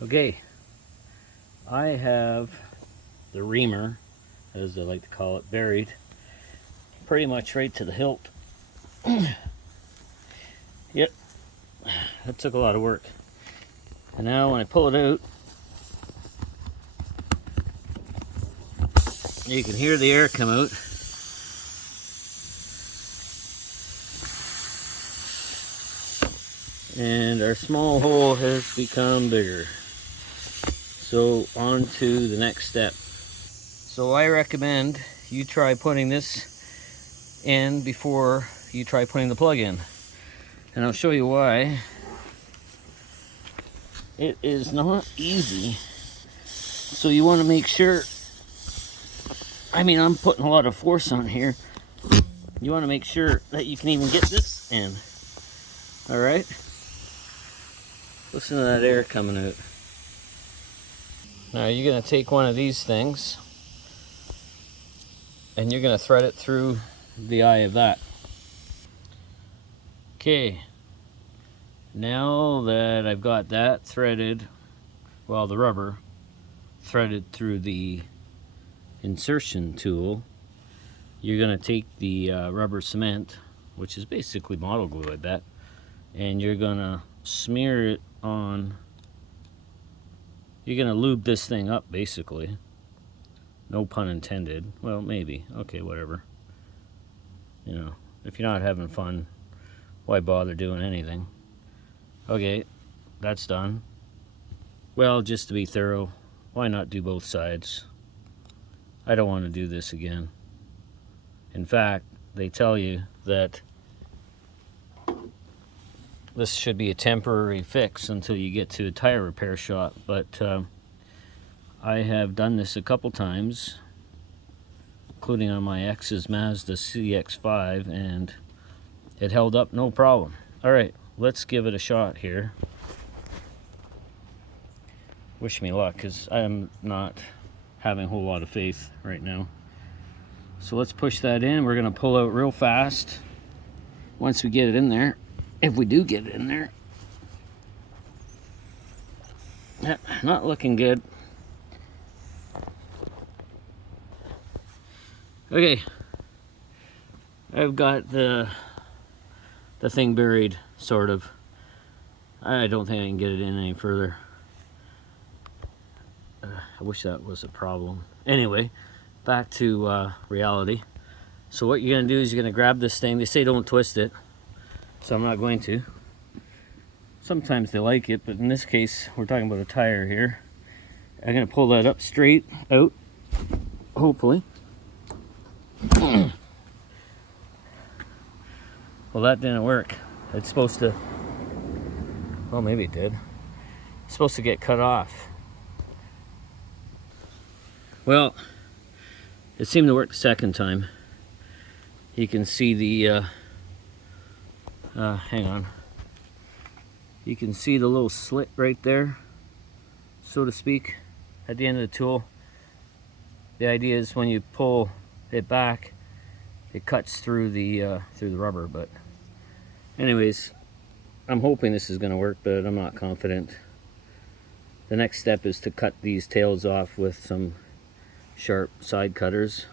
Okay, I have the reamer, as I like to call it, buried pretty much right to the hilt. Yep, that took a lot of work. And now when I pull it out, you can hear the air come out. And our small hole has become bigger. So on to the next step. So I recommend you try putting this in before you try putting the plug in. And I'll show you why. It is not easy. So you want to make sure, I'm putting a lot of force on here. You want to make sure that you can even get this in. All right? Listen to that air coming out. Now you're going to take one of these things and you're going to thread it through the eye of that. Okay. Now that I've got that threaded, well, the rubber threaded through the insertion tool, you're going to take the rubber cement, which is basically model glue, I bet, and you're going to smear it on. You're going to lube this thing up, basically. No pun intended. Well, maybe. Okay, whatever. You know, if you're not having fun, why bother doing anything? Okay, that's done. Well, just to be thorough, why not do both sides? I don't want to do this again. In fact, they tell you that this should be a temporary fix until you get to a tire repair shop, but I have done this a couple times, including on my ex's Mazda CX-5, and it held up no problem. All right, let's give it a shot here. Wish me luck, because I'm not having a whole lot of faith right now. So let's push that in. We're going to pull out real fast once we get it in there, if we do get it in there. Not looking good. Okay, I've got the thing buried, sort of. I don't think I can get it in any further. I wish that was a problem. Anyway, back to reality. So what you're gonna do is you're gonna grab this thing. They say don't twist it, so I'm not going to. Sometimes they like it, but in this case, we're talking about a tire here. I'm gonna pull that up straight out, hopefully. Well, that didn't work. It's supposed to, well, maybe it did. It's supposed to get cut off. Well, it seemed to work the second time. You can see the, hang on. You can see the little slit right there, so to speak, at the end of the tool. The idea is when you pull it back, it cuts through the rubber. But anyways, I'm hoping this is going to work, but I'm not confident. The next step is to cut these tails off with some sharp side cutters.